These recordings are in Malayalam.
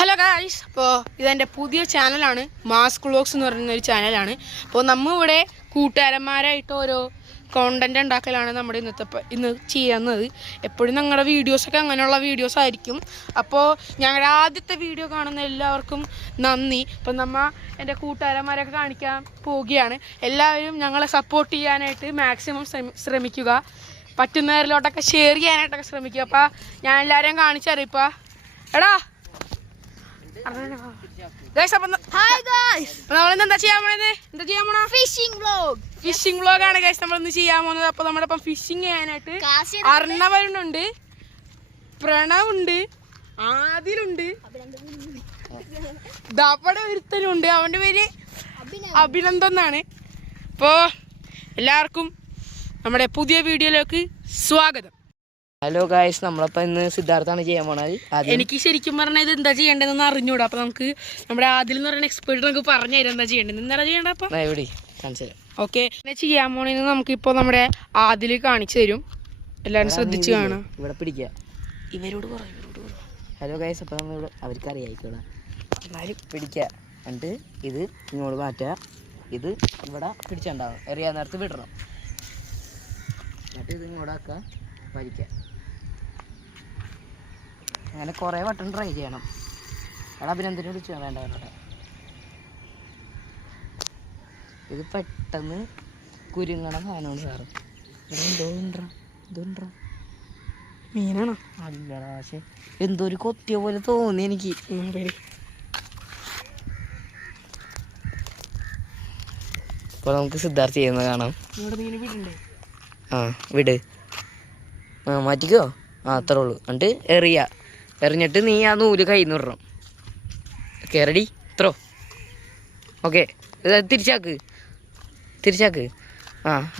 ഹലോ ഗായ്സ്, അപ്പോൾ ഇതെൻ്റെ പുതിയ ചാനലാണ്. മാസ്ക് വ്ളോഗ്സ് എന്ന് പറയുന്നൊരു ചാനലാണ്. അപ്പോൾ നമ്മൾ ഇവിടെ കൂട്ടുകാരന്മാരായിട്ട് ഓരോ കോണ്ടൻറ്റ് ഉണ്ടാക്കലാണ് നമ്മുടെ ഇന്ന് ചെയ്യുന്നത്. എപ്പോഴും ഞങ്ങളുടെ വീഡിയോസൊക്കെ അങ്ങനെയുള്ള വീഡിയോസ് ആയിരിക്കും. അപ്പോൾ ഞങ്ങളുടെ ആദ്യത്തെ വീഡിയോ കാണുന്ന എല്ലാവർക്കും നന്ദി. അപ്പം നമ്മൾ എൻ്റെ കൂട്ടുകാരന്മാരൊക്കെ കാണിക്കാൻ പോവുകയാണ്. എല്ലാവരും ഞങ്ങളെ സപ്പോർട്ട് ചെയ്യാനായിട്ട് മാക്സിമം ശ്രമിക്കുക. പറ്റുന്നവരിലോട്ടൊക്കെ ഷെയർ ചെയ്യാനായിട്ടൊക്കെ ശ്രമിക്കുക. അപ്പോൾ ഞാൻ എല്ലാവരെയും കാണിച്ചറിയിപ്പോൾ എടാ നമ്മളെന്താ ചെയ്യാൻ പോണത്? ഫിഷിംഗ് വ്ളോഗ് ആണ് ഗൈസ് നമ്മളിന്ന് ചെയ്യാൻ പോകുന്നത്. അപ്പൊ നമ്മുടെ ഇപ്പം ഫിഷിങ് ചെയ്യാനായിട്ട് അർണവനുണ്ട്, പ്രണവുണ്ട്, ആദിലുണ്ട്, ദപ്പടെ ഒരുത്തനുണ്ട്. അവന്റെ പേര് അഭിനന്ദൻ എന്നാണ്. അപ്പോ എല്ലാവർക്കും നമ്മുടെ പുതിയ വീഡിയോയിലേക്ക് സ്വാഗതം. ഹലോ ഗായ്സ്, നമ്മളപ്പോൾ ഇന്ന് സിദ്ധാർത്ഥാണ് ചെയ്യാൻ പോണത്. എനിക്ക് ശരിക്കും പറഞ്ഞാൽ ഇത് എന്താ ചെയ്യേണ്ടതെന്ന് അറിഞ്ഞൂടാ. അപ്പൊ നമുക്ക് നമ്മുടെ ആദിൽ എന്ന് പറയുന്ന എക്സ്പേർട്ട് നമുക്ക് പറഞ്ഞു തരാം എന്താ ചെയ്യേണ്ടത്. എന്താ ചെയ്യേണ്ടത്? അപ്പൊ ഓക്കെ, ചെയ്യാൻ പോണെന്ന് നമുക്കിപ്പോ നമ്മുടെ ആദിൽ കാണിച്ചു തരും. എല്ലാവരും ശ്രദ്ധിച്ചു കാണാം. ഇവിടെ പിടിക്കുക. ഇവരോട് പറയും. ഹലോ ഗായ്സ്, അപ്പോൾ നമ്മൾ അവർക്ക് അറിയായിക്കോളാം. എല്ലാവരും പിടിക്കുക. എന്നിട്ട് ഇത് ഇങ്ങോട്ട് മാറ്റുക. ഇത് ഇവിടെ പിടിച്ചുണ്ടാവും. എറിയാൻ നേരത്ത് വിടണം. എന്നിട്ട് ഇത് ഇങ്ങോട്ടാക്കുക, വലിക്കുക. അങ്ങനെ കുറേ വട്ടം ട്രൈ ചെയ്യണം. അവിടെ അഭിനന്ദനെ വിളിച്ചു വേണ്ട വേണ്ട. ഇത് പെട്ടെന്ന് കുരുങ്ങണ സാധനമാണ് സാറ്. എന്തോണ്ടാ മീനാണോ? അല്ലടാ, പക്ഷെ എന്തോ ഒരു കൊത്തിയ പോലെ തോന്നി എനിക്ക്. ഇപ്പോൾ നമുക്ക് സിദ്ധാർത്ഥ ചെയ്യുന്നത് കാണാം. വിട്. മാറ്റിക്കോ. അത്രേ ഉള്ളൂ. എന്നിട്ട് എറിഞ്ഞിട്ട് നീ ആ നൂല് കയ്യിൽ നിന്ന് ഇടണം. Okay, ready? ഇത്രോ? ഓക്കെ, തിരിച്ചാക്ക്.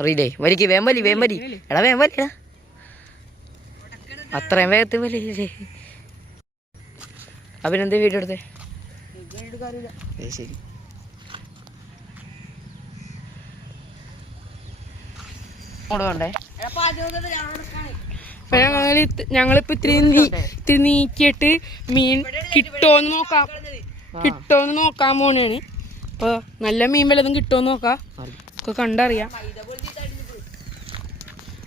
റീലേ വലിക്ക്. വേം വലി. എടാ വേം വലി. അത്രയും വേഗത്തിൽ വലി. അഭിനന്ദ വീഡിയോ എടുത്തേ. ശരി. വേണ്ടേ? ഞങ്ങളിപ്പോ ഇത്തിരി നീക്കിയിട്ട് മീൻ കിട്ടോന്ന് നോക്കാൻ പോണേണ്. അപ്പൊ നല്ല മീൻ വല്ലതും കിട്ടുമോന്ന് നോക്കാം. ഒക്കെ കണ്ടറിയാം.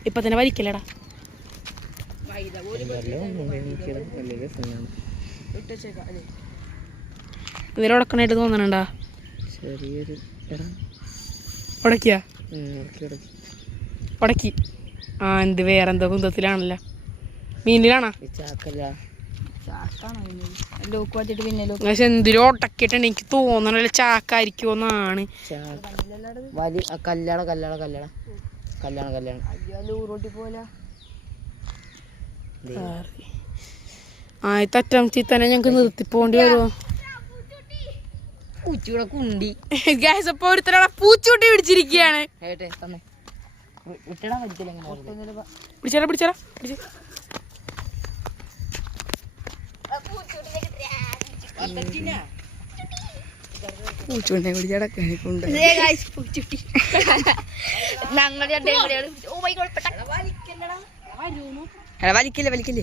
ഇപ്പൊ തന്നെ വലിക്കലടാ. ഇതിലുടക്കണായിട്ട് തോന്നണണ്ടാ? ഉടക്കി. എന്ത് വേറെന്തോ കുന്തത്തിലാണല്ലോ. മീനിലാണോ? പക്ഷെ എന്തിലും ഒട്ടക്കിട്ടുണ്ട്. എനിക്ക് തോന്നണല്ലോ ചാക്കായിരിക്കുമെന്നാണ്. ആദ്യത്തെ തന്നെ ഞങ്ങക്ക് നിർത്തിപ്പോണ്ടി വരുമോ? ഗ്യാസ് അപ്പൊ ഒരുത്തരാളെ പൂച്ചൂട്ടി പിടിച്ചിരിക്കുകയാണ്. പിടിച്ചാ പൂച്ചൂട്ടിനെ പിടിച്ചടക്കാനിക്കൊണ്ട് വലിക്കില്ലേ.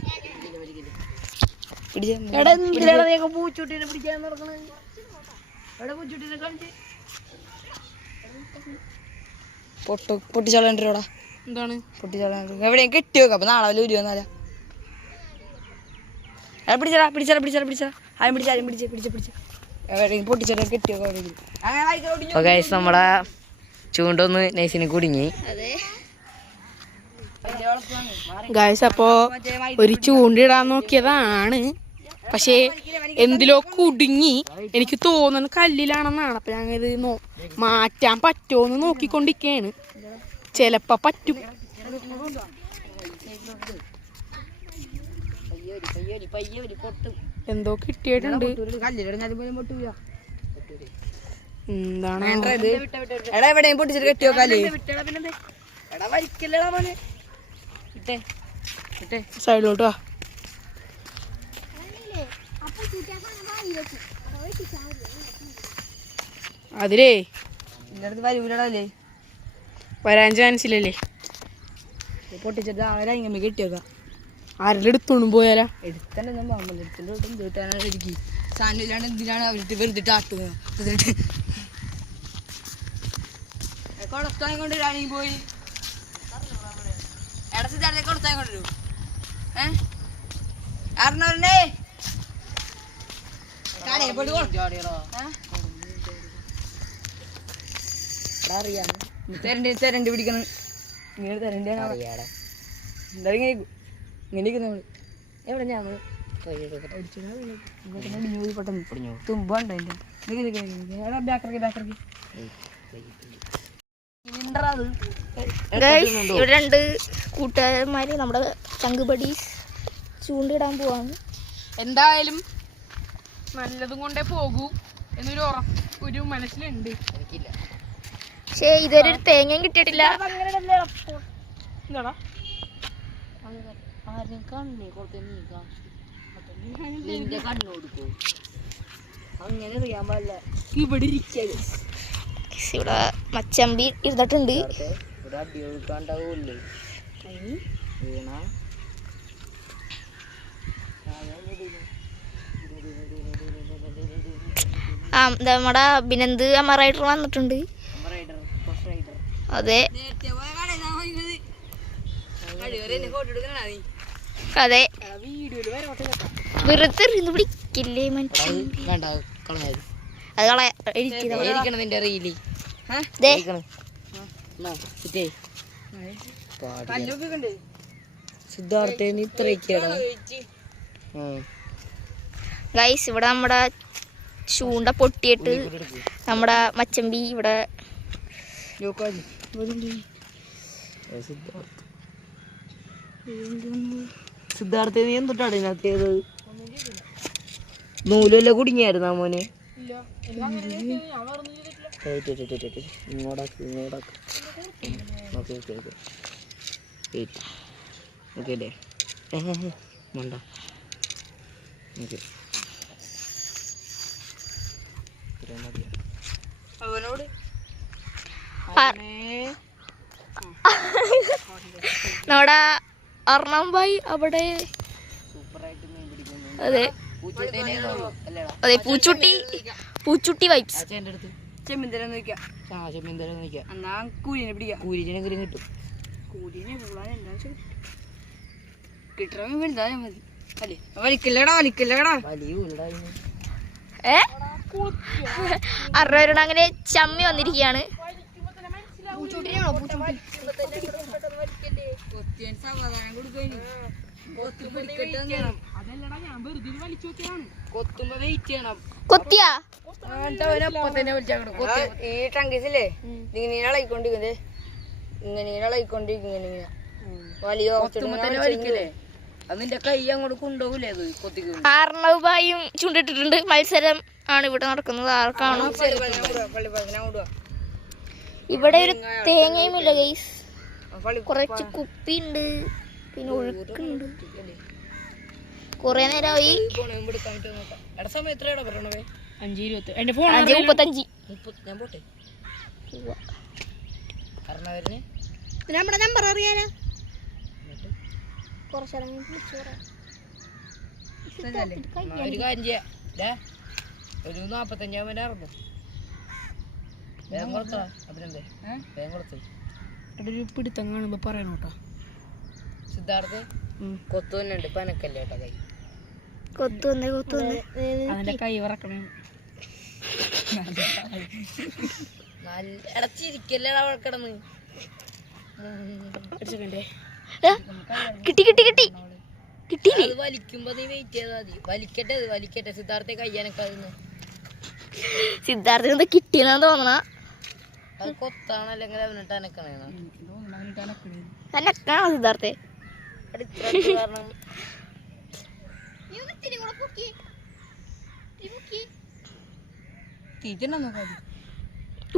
പൂച്ചൂട്ടിനെ പിടിക്കാൻ പൊട്ടിച്ചോളാ. എന്താണ് പൊട്ടിച്ചോളാ? എവിടെയും കെട്ടി വെക്കാം. അപ്പൊ നാളെ വല്ല ഉരുവന്നാല. പിടിച്ചാ എവിടെയും പൊട്ടിച്ചോളാം. കെട്ടി വെക്കാം. നമ്മളെ ചൂണ്ടൊന്ന് നൈസിന് കുടുങ്ങി ഗായ്സ്. അപ്പോ ഒരു ചൂണ്ടിടാൻ നോക്കിയതാണ്. പക്ഷേ എന്തിലോ കുടുങ്ങി. എനിക്ക് തോന്നുന്നത് കല്ലിലാണെന്നാണ്. അപ്പൊ ഞങ്ങൾ ഇത് മാറ്റാൻ പറ്റുമോന്ന് നോക്കിക്കൊണ്ടിരിക്കുകയാണ്. ചിലപ്പോ പറ്റും. എന്തോ കിട്ടിയിട്ടുണ്ട്. എന്താണ് എവിടെയും പൊട്ടിച്ചിട്ട് കെട്ടിയോ കാലേ? സൈഡിലോട്ട് വാ. അതിലേ വരാൻ ചാൻസ് ഇല്ലല്ലേ? പൊട്ടിച്ചിട്ട് അവരാ കെട്ടിയേക്കാം. ആരുടെ എടുത്തോണ്ടും പോയാലാ? എടുത്തന്നെ ഞാൻ മാമന്റെ വീട്ടാനാണ് എനിക്ക് സാധനമില്ലാണ്ട് എന്തിനാണ് അവരിട്ട് വെറുതെ ആട്ടുന്നത്. കൊടുത്താൻ കൊണ്ടുവരാണെങ്കിൽ പോയി ഇടസിദ്ധാർത്ഥ കൊടുത്താൻ കൊണ്ടുവരൂ. അറിഞ്ഞേ അറിയാം തരണ്ടി പിടിക്കണം. ഇങ്ങനെ തരണ്ടിയാണ് അറിയാടാ. എന്തായാലും ഇങ്ങനെ നമ്മള് എവിടെ ഞാൻ പെട്ടെന്ന് തുമ്പുണ്ട് ഇവിടെ 2 കൂട്ടുകാരന്മാര് നമ്മുടെ ചങ്കുപടി ചൂണ്ടിടാൻ പോവാണ്. എന്തായാലും നല്ലതും കൊണ്ടേ പോകൂ എന്നൊരു ഒരു മനസ്സിലുണ്ട്. എനിക്കില്ല. പക്ഷേ ഇതുവരെ ഒരു തേങ്ങയും കിട്ടിയിട്ടില്ല. എന്താടാ ആരും കണ്ണി കൊടുത്ത് നിന്റെ കണ്ണു കൊടുക്കൂ. അങ്ങനെ അറിയാൻ പാടില്ല. ഇവിടെ ഇരിക്കല് ഇവിടെ മച്ചമ്പി ഇരുന്നിട്ടുണ്ട്. ഇവിടെ അടി ഒഴുക്കാണ്ടാവൂല്ലേ വീണ. നമ്മുടെ അഭിനന്ദ് അമ്മ റൈഡർ വന്നിട്ടുണ്ട്. അതെ അതെ വെറുതെ ഇരുന്ന് പിടിക്കില്ലേ മനുഷ്യൻ. അത് നിന്റെ റീലി സിദ്ധാർത്ഥ ഇത്രയൊക്കെയാണ് ഗൈസ്. ഇവിടെ നമ്മുടെ ചൂണ്ട പൊട്ടിയിട്ട് നമ്മുടെ മച്ചമ്പി ഇവിടെ സിദ്ധാർത്ഥ നീ എന്തൊട്ടാണ് ഇതിനകത്തേത്? നൂലല്ല കുടുങ്ങിയായിരുന്നു ആ മോനെ. ഇങ്ങോട്ടാക്ക് ഓക്കെ അല്ലേ? വേണ്ട ഓക്കെ അവനോട് നമ്മുടെ അർണംബായി അവിടെ. അതെ അതെ പൂച്ചുട്ടി വൈബ്സ്. ചെമ്മീന്തരം നോക്കാം. എന്നാ കൂലിനെ പിടിക്കാം. കൂലിനെ കിട്ടും. കൂലിനെ കിട്ടണമെങ്കിൽ വലുതായാൽ മതി. അല്ലേ വലിക്കല്ലടാ വലിക്കല്ലടാ. അറുപത് അങ്ങനെ ചമ്മി വന്നിരിക്കുകയാണ്. കൊത്തിയാ ഈ ടങ്കീസില്ലേ ഇങ്ങനെ ഇളയിക്കൊണ്ടിരിക്കുന്നത്. ഇങ്ങനെ ഇളയിക്കൊണ്ടിരിക്കും. വലിയ അതിന്റെ കൈ അങ്ങോട്ട് കൊണ്ടുപോകില്ലേ അത് കൊത്തിക്കും. ആർണവുമായും ചൂണ്ടിട്ടിട്ടുണ്ട്. മത്സരം ആണ് ഇവിടെ നടക്കുന്നത്. ആർക്കാണോ ഇവിടെ ഒരു തേങ്ങയും ഇല്ല ഗൈസ്. കുറച്ച് കുപ്പിയുണ്ട്, പിന്നെ ഒഴുക്കുണ്ട്. കൊറേ നേരമായി. 5:35. നമ്മുടെ നമ്പർ അറിയാലോ. ഒരു കാര്യം ചെയ്യാം. ഒരു 45 ഇറങ്ങും. വേഗം കൊടുത്തോ അഭിനന്ദേ. വേഗം കൊടുത്തു. ഒരു പിടുത്തം കാണുമ്പോ പറയണോട്ടോ. സിദ്ധാർത്ഥ കൊത്തു തന്നെ ഉണ്ട്. പനക്കല്ലേ കേട്ടോ കൈ. കൊത്തുവന്നേ അതിന്റെ കൈ വറക്കണേ. നല്ല ഇടച്ചിരിക്കല്ലേടാ അവിടെ കിടന്ന്. കിട്ടി കിട്ടിയില്ലേ? അത് വലിക്കുമ്പോ നീ വെയിറ്റ് ചെയ്താൽ മതി. വലിക്കട്ടെ സിദ്ധാർത്ഥ കയ്യാനൊക്കെ. സിദ്ധാർത്ഥന് എന്താ കിട്ടിയെന്നാ തോന്നണ. അത് കൊത്താണ് അല്ലെങ്കിൽ അവനിട്ട് അനക്കണേണോ? അനക്കാണോ സിദ്ധാർത്ഥെ? കാരണം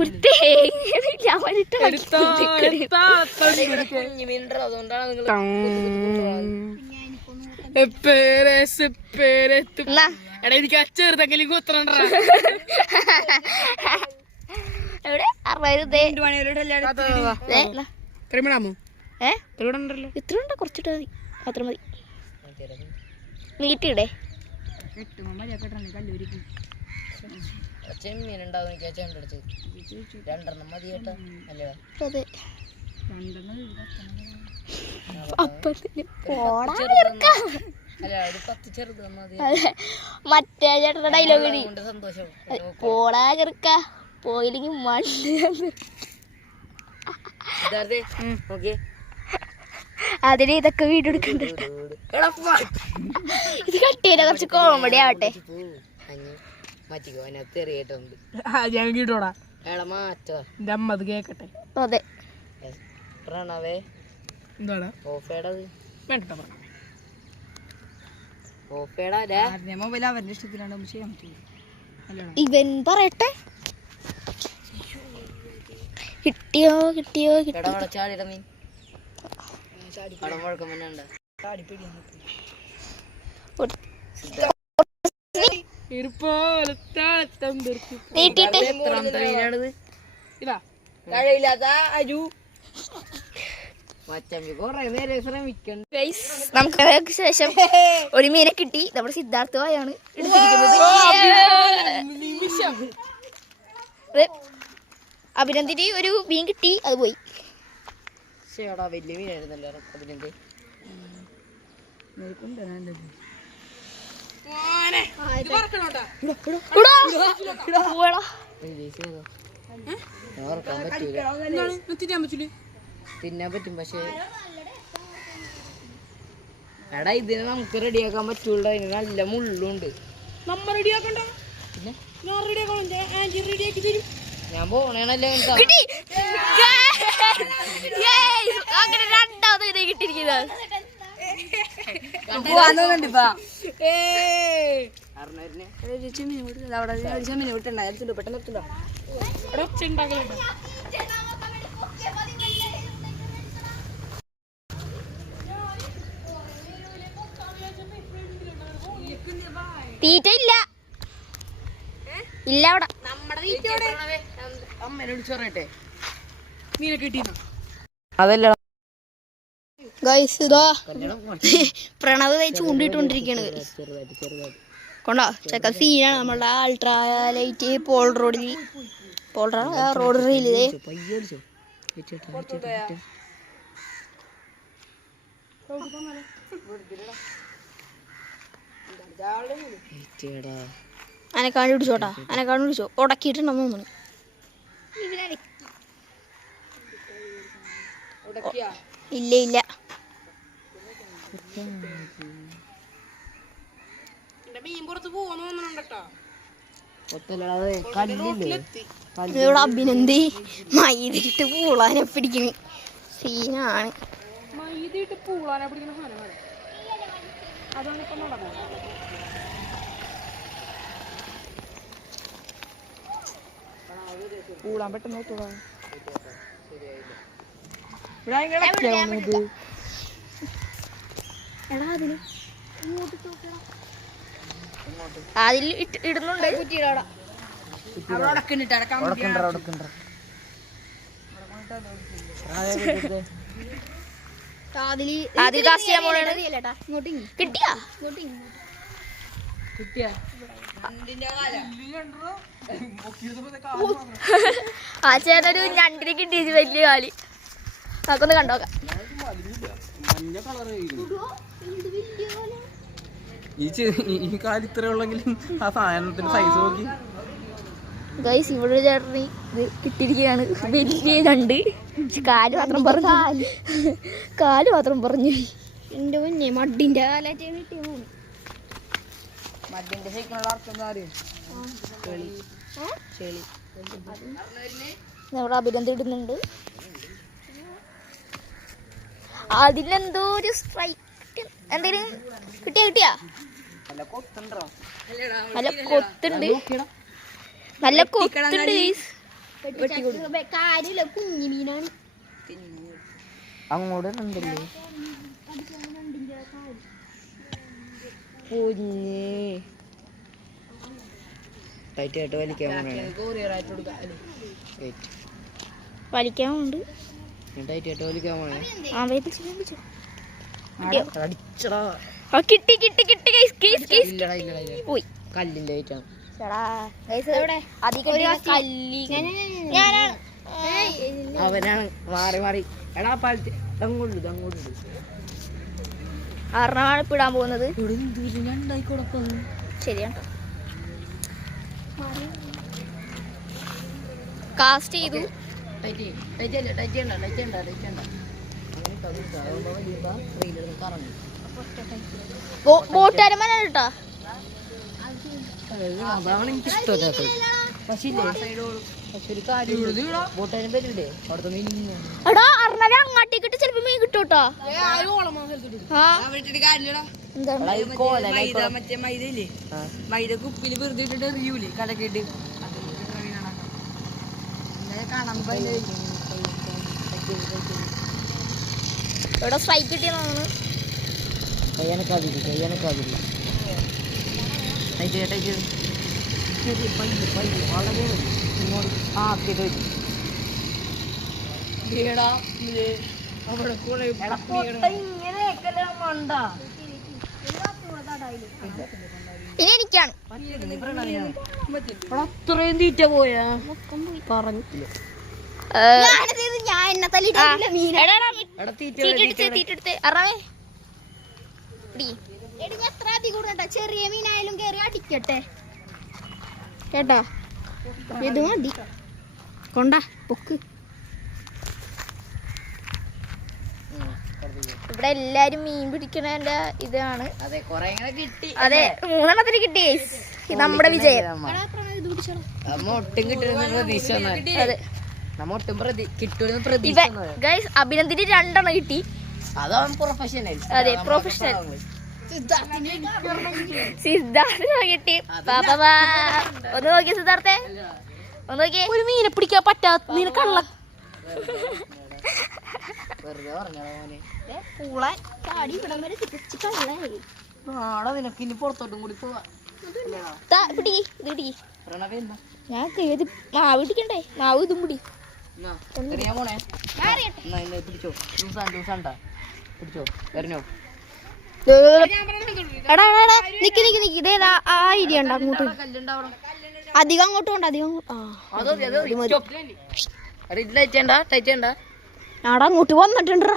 ഒരു തേങ്ങ കുഞ്ഞുമീനുണ്ടോ അതുകൊണ്ടാണ് നിങ്ങൾ എനിക്ക് അച്ചെറുതെങ്കിലും കുത്തണ. എവിടെ 60 ക്രിമിനാമോ ഇത്ര ഉണ്ടോ? കുറച്ചിട്ടാ മതി. അത്ര മതി. നീട്ടിയിടേ ചെമ്മീനുണ്ടാവും ചേച്ചി രണ്ടെണ്ണം മതി കേട്ടോ അല്ലേ അതെ അല്ല ഒരു 10 ചെറുത് മതി മറ്റേ ചേട്ടന്റെ ഡയലോഗ് സന്തോഷം പോടാ ചെറുക്ക പോയില്ലെങ്കിൽ അതിന് ഇതൊക്കെ വീഡിയോ എടുക്കണ്ട ഇത് കട്ട് ചെയ്ത കുറച്ച് കോമഡി ആവട്ടെ മാറ്റിക്കോ അതിനകത്ത് എറിയിട്ടുണ്ട് ഞാൻ കേട്ടോടാ എടാ മാറ്റോ എന്റെ അമ്മ അത് കേക്കട്ടെ അതെ പ്രണവേ എന്താണ് ഓഫേടത് വേണ്ട ഓഫേടാ മൊബൈൽ അവന്റെ ഇഷ്ടത്തിലാണ് നമ്മൾ ചെയ്യാൻ പറ്റുള്ളൂ ഇവൻ പറയട്ടെ കിട്ടിയോ കിട്ടിയോ എടാ അവിടെ ചാടിയിട നീ അവിടെ മുഴക്കം തന്നെ ഉണ്ട് നീട്ടിട്ട് ഇതാ മച്ചമ്പി കൊറേ നേരം ശ്രമിക്കണ്ട നമുക്ക് ശേഷം ഒരു മീനെ കിട്ടി നമ്മുടെ സിദ്ധാർത്ഥമാണ് എടുത്തിരിക്കുന്നത് അഭിനന്ദിന് ഒരു മീൻ കിട്ടി അത് പോയി ശരിടാ വലിയ മീനായിരുന്നല്ലോ അതിനെന്ത് തിന്നാൻ പറ്റും പക്ഷെ എടാ ഇതിനെ നമുക്ക് റെഡിയാക്കാൻ പറ്റൂല അതിന് നല്ല മുള്ളുണ്ട് പിന്നെ ഞാൻ പോണേണല്ലോ അങ്ങനെ രണ്ടാമത് ഇത് കിട്ടിയിരിക്കുന്നത് തീറ്റ ഇല്ല ഇല്ല അവിടെ അമ്മേനോട് ചൊറട്ടെ മീനെ കിട്ടിയെന്നോ അതല്ല ഗൈസ് ഇതാ പ്രണവ് ചൂണ്ടിട്ടുകൊണ്ടിരിക്കുകയാണ് കൊണ്ടോ ചെക്ക സീനാണ് നമ്മളുടെ അൾട്രാ ലൈറ്റ് പോൾ റോഡിൽ റോഡ് റീലിതേ അനക്കാണ്ട് പിടിച്ചോട്ടാ അനക്കാണ്ട് പിടിച്ചോ ഉടക്കിയിട്ടുണ്ടെന്ന് തോന്നുന്നു ഇല്ല ഇല്ല മീൻ പുറത്ത് പോകുന്നുണ്ടോ ഇവിടെ അഭിനന്ദി മൈദിട്ട് പൂളാനെ പിടിക്കുന്നു സീനാണ് മൈദിട്ട് പൂളാനെ പിടിക്കുന്ന സാധനമാണ് അതാണ് ഇപ്പൊ നടന്നത് പൂളാൻ പെട്ടെന്ന് നോക്കുക അതിൽ ഇടുന്നുണ്ട് കിട്ടിയാ ആ ചേട്ടനൊരു ഞണ്ടിനെ കിട്ടിയത് വലിയ കാലി നമുക്കൊന്ന് കണ്ടോക്കാം ഈ കാലം ഇത്ര ഉള്ളെങ്കിലും ആ സാധനത്തിന്റെ സൈസ് നോക്കി ഗൈസ് ഇവിടെ ചേട്ടന് ഇത് കിട്ടിയിരിക്കുകയാണ് വലിയ ഞണ്ട് കാല് മാത്രം പറഞ്ഞു കാല് മാത്രം പറഞ്ഞു എന്റെ മുന്നേ മഡിന്റെ കാലായിട്ട് കിട്ടിയ മദ്യന്റെ ശരിക്കുള്ള അർത്ഥം എന്താ അറിയും നമ്മുടെ അഭിനന്ദം ഇടുന്നുണ്ട് അതിലെന്തോ ഒരു സ്ട്രൈക്ക് എന്തേലും കിട്ടിയാ നല്ല കൊത്തുണ്ട് നല്ല കൊത്തുണ്ട് കാര്യമില്ല കുഞ്ഞു മീനാണ് അങ്ങോട്ട് ഉണ്ടല്ലേ കുഞ്ഞേ ടൈറ്റായിട്ട് വലിക്കാനുണ്ട് ടൈറ്റായിട്ട് വലിക്കാൻ പോണേ ആ വേപ്പിച്ചു അടിച്ചടാ കിട്ടി കിട്ടി കിട്ടി ഗൈസ് കേസ് കേസ് ഇല്ലടാ ഇല്ലടാ ഇല്ല പോയി കല്ലിന്റെ ഐറ്റാണ് ഞാനാണ് അവനാണ് മാറി മാറി എടാ പാലത്തി അങ്ങോട്ട് ആറിനാണ് ഇപ്പൊ ഇടാൻ പോകുന്നത് ഞാൻ ഉണ്ടായിക്കോടൊപ്പം ശരിയാണ് കാസ്റ്റ് ചെയ്തു ബോട്ടുകാരന്മാരാണ് കേട്ടോ. അതാണ് എനിക്ക് ഇഷ്ടമല്ലാത്തത്. പക്ഷേ ഒരു കാര്യം ബോട്ടുകാരൻ വരില്ലേ അവിടെ നിന്ന് എടാ അറിഞ്ഞാലേ അങ്ങാട്ടേക്കിട്ട് ചിലപ്പോ മീൻ കിട്ടൂട്ടോ. മറ്റേ മൈദയില്ലേ മൈദ കുപ്പില് വെറുതെ ഇട്ടിട്ട് എറിയൂലേ കലക്കിട്ട് ഇവിടെ സ്ട്രൈക്ക് കിട്ടിയെന്നാണ്. ഇനി എനിക്കാണ്. അത്രയും തീറ്റ പോയാ പറഞ്ഞിട്ടില്ല. ഞാൻ എന്നെ ചെറിയ മീനായാലും കേറി അടിക്കട്ടെ കേട്ടോ. ഇത് മതി കൊണ്ട പൊക്ക്. ഇവിടെ എല്ലാരും മീൻ പിടിക്കണതിന്റെ ഇതാണ്. അതെ കൊറേ കിട്ടി. അതെ 3 കിട്ടി. ഇത് നമ്മുടെ വിജയം. നമ്മ ഒട്ടും കിട്ടുന്ന പ്രതീക്ഷ അതെ നമ്മ ഒട്ടും കിട്ടുന്ന പ്രതീക്ഷ. ഗൈസ് അഭിനന്ദിന് 2 കിട്ടി. അതാണ് പ്രൊഫഷണൽ. അതെ പ്രൊഫഷണൽ. സിദ്ധാർത്ഥ കിട്ടി. ഒന്ന് നോക്കിയ സിദ്ധാർത്ഥേ, ഒന്ന് നോക്കിയേ. ഒരു മീനെ പിടിക്കാൻ പറ്റാത്ത നിനക്കള്ള വെറുതെ പറഞ്ഞോ മോനെ. പൂളാൻ ചാടി ഇവിടം വരെ തിരിച്ച് കള്ളായി. നാളെ നിനക്ക് ഇനി പുറത്തോട്ടും കൂടി പോവാ. ഞാൻ ഏത് മാവ് പിടിക്കണ്ടേ? മാവ് ഇതും പിടി. മോനെ പിടിച്ചോ. പിടിച്ചോ എറിഞ്ഞോ. എടാ നിക്ക് നിക്ക് നിക്ക്. ഇതേതാ ആ ഇരി ഉണ്ട് അങ്ങോട്ട്. അധികം അങ്ങോട്ട് കൊണ്ട് അധികം ആടാ അങ്ങോട്ട് വന്നിട്ടുണ്ടാ.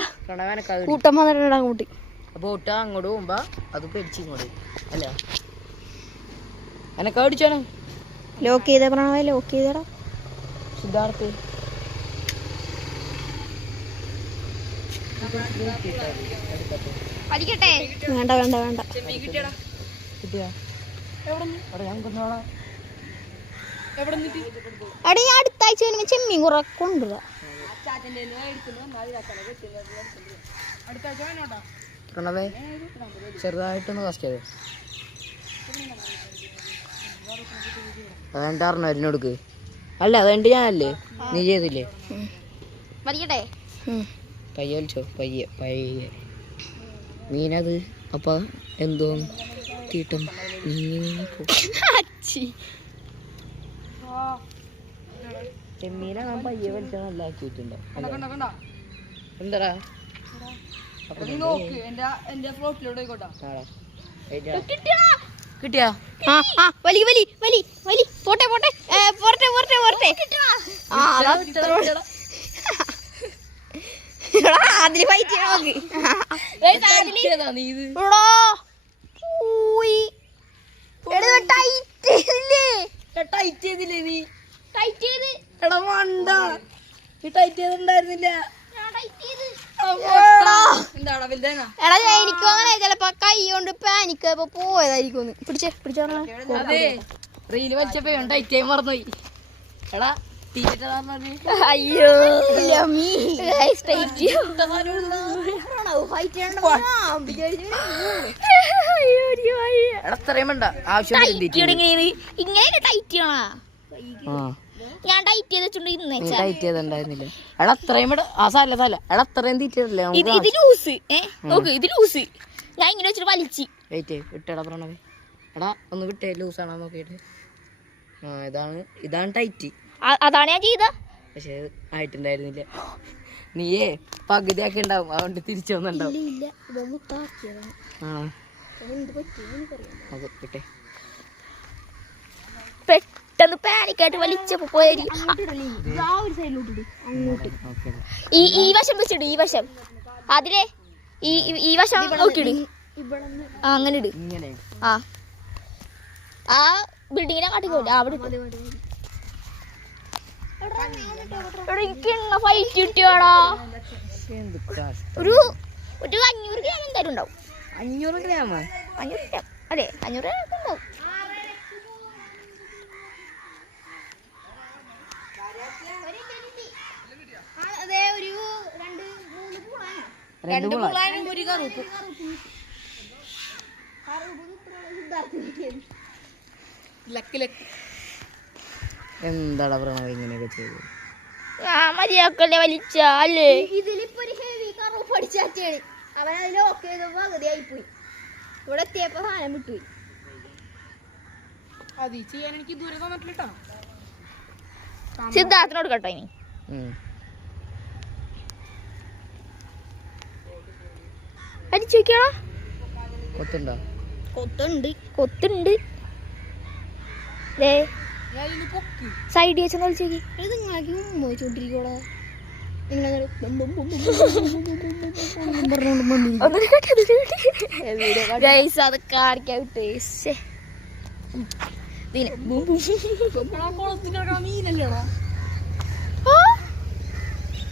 കൂട്ടം വന്നിട്ടുണ്ട് അങ്ങോട്ട്. ബോട്ട് അങ്ങോട്ട് പോകുമ്പോ അത് പിടിച്ച് ഇങ്ങോട്ട് അല്ല എനക്ക് അടിച്ചാണ്. ലോക്ക് ചെയ്ത പ്രണവേ, ലോക്ക് ചെയ്തടാ. സിദ്ധാർത്ഥ് അടിക്കട്ടെ. വേണ്ട വേണ്ട വേണ്ട. കിട്ടിയാ അടി ഞാൻ അടുത്ത ആഴ്ച വരുമ്പോ ചെമ്മീൻ കുറെ കൊണ്ടുവരാ. പ്രണവേ ചെറുതായിട്ടൊന്ന് കാസ്റ്റ് ചെയ്തേ. അതെന്റെ അറിഞ്ഞു കൊടുക്ക്. അല്ല അതെന്റെ ഞാനല്ലേ, നീ ചെയ്തില്ലേ? മതിക്കട്ടെ. പയ്യെ വലിച്ചോ, പയ്യെ പയ്യെ. മീനത് അപ്പൊ എന്തോ തീട്ടും ചെമ്മീനെ ഞാൻ പയ്യെ വലിച്ച നല്ല ആക്കിയിട്ടുണ്ടോ? എന്താടാ കിട്ടിയാ? വലി വലി വലി വലി. പോട്ടെ പോട്ടെ പോട്ടെ പോട്ടെ പോട്ടെ. അതില് ഫൈറ്റ് നോക്ക്. എനിക്ക് അങ്ങനെ ചിലപ്പോ കൈ കൊണ്ട് പാനിക്ക് പോയതായിരിക്കും. പിടിച്ചേ പിടിച്ചോ. റീല് വലിച്ചപ്പോ ടൈറ്റ് ആയി മറന്നുപോയി. എടാ അയ്യോ ഇങ്ങനെ ടൈറ്റ് ചെയ്യണ. ഞാൻ ടൈറ്റ് ചെയ്ത് ടൈറ്റ് ചെയ്തിട്ടുണ്ടായിരുന്നില്ല. എടാ അത്രയും ആ സാല സാല എടാ അത്രയും തീറ്റല്ലേ ഇത് ലൂസ്. നോക്ക് ഇത് ലൂസ്. ഞാൻ ഇങ്ങനെ വെച്ചിട്ട് വലിച്ച് വെയിറ്റ് വിട്ടടാ പ്രണവേ. എടാ ഒന്ന് വിട്ടേ, ലൂസാണോ നോക്കിയിട്ട്. ഇതാണ് ടൈറ്റ്. അതാണ് ഞാൻ ചെയ്ത. പക്ഷെ ആയിട്ടുണ്ടായിരുന്നില്ല. നീയേ പകുതിയാക്കി ഉണ്ടാവും, അതുകൊണ്ട് തിരിച്ചു വന്നിണ്ടാവും. അത് കിട്ടെ. പെട്ടെന്ന് പാനിക്കായിട്ട് വലിച്ചപ്പോ പോയായിരിക്കും. ഈ വശം വെച്ചിട്, ഈ വശം അതിലെ ഈ വശം നോക്കിയിട്. അങ്ങനെ ഇട്. ഇങ്ങനെ ആ ബിൽഡിങ്ങിനെ കാട്ടിക്കോട്ടെ അവിടെ ഫൈറ്റ് കിട്ടിയോടാ. എന്ത് കഷ്ടം. ഒരു 500 ഗ്രാം എന്തായാലും ഉണ്ടാവും. 500 ഗ്രാം 500 ഗ്രാം അതെ 500 ഗ്രാം ഉണ്ടാവും. രണ്ട് പൂളാ. എന്താടാ പ്രണവ് ഇങ്ങനെയൊക്കെ ചെയ്തു? മര്യാദക്കല്ലേ വലിച്ചല്ലേ. ഇതിലിപ്പോ ഒരു ഹെവി കറൂപ്പ് അടിച്ചാറ്റാണ്. അവൻ അതിൽ ഓക്കെ ചെയ്തപ്പോ പകുതിയായി പോയി. ഇവിടെ എത്തിയപ്പോ സാധനം വിട്ടുപോയി. അത് ചെയ്യാൻ എനിക്ക് ദൂരെ തോന്നിട്ടില്ല. സിദ്ധാർത്ഥനോട് കേട്ടോ ഇനി. അടിച്ചു നോക്കിയാ കൊത്തുണ്ടോ? കൊത്തുണ്ട്. സൈഡ് വെച്ചൊന്ന് വിളിച്ചേക്ക്. ഇത് നിങ്ങൾക്ക് മുമ്പ് വെച്ചോണ്ടിരിക്കോളാ. നിങ്ങളെ ഗൈസ് അത് കാണിക്കാൻ വിട്ടേ.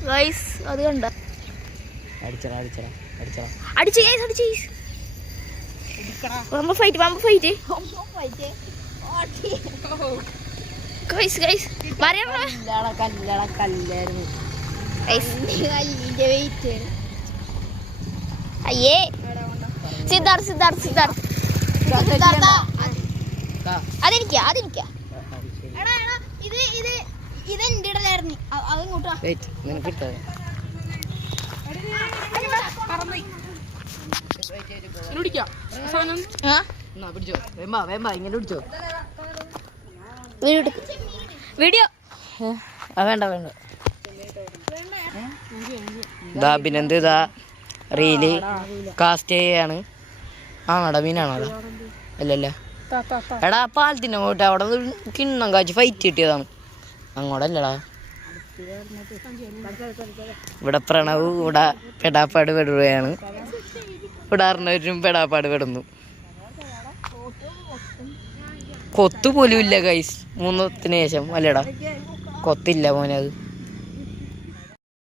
ഗൈസ് അത് കണ്ട അടിച്ചടാ അടിച്ചടാ അടിച്ചടാ. അടിച്ചു ഗൈസ് അടിച്ചു ഗൈസ്. ഫൈറ്റ് ഗൈസ് ഗൈസ് കല്ലായിരുന്നു. കല്ലിന്റെ വെയിറ്റ് അയ്യേ സിദ്ധാർത്ഥ അതെനിക്കാ എടാ ഇത് ഇത് ഇത് എന്റെ ഇടലായിരുന്നു. അതിങ്ങോട്ടാ വെയിറ്റ് നിനക്ക് കിട്ടോ? എന്നാ പിടിച്ചോ. വേമ്പ ഇങ്ങനെ പിടിച്ചോ. വീഡിയോ വേണ്ട ഇതാ അഭിനന്ദ് ഇതാ റീല് കാസ്റ്റ് ചെയ്യാണ്. ആണോടാ മീനാണോ? അല്ലല്ല എടാ പാലത്തിന് പോട്ടെ. അവിടെ കിണ്ണം കാച്ച് ഫൈറ്റ് കിട്ടിയതാണ്. അങ്ങോട്ടല്ലടാ. ഇവിടെ പ്രണവ് ഇവിടെ പെടാപ്പാട് പെടുകയാണ്. ഇവിടെ അറിഞ്ഞവരും പെടാപ്പാട് പെടുന്നു. കൊത്തു പോലും ഇല്ല ഗൈസ് 3 ശേഷം. അല്ലടാ കൊത്തില്ല മോനെ. അത്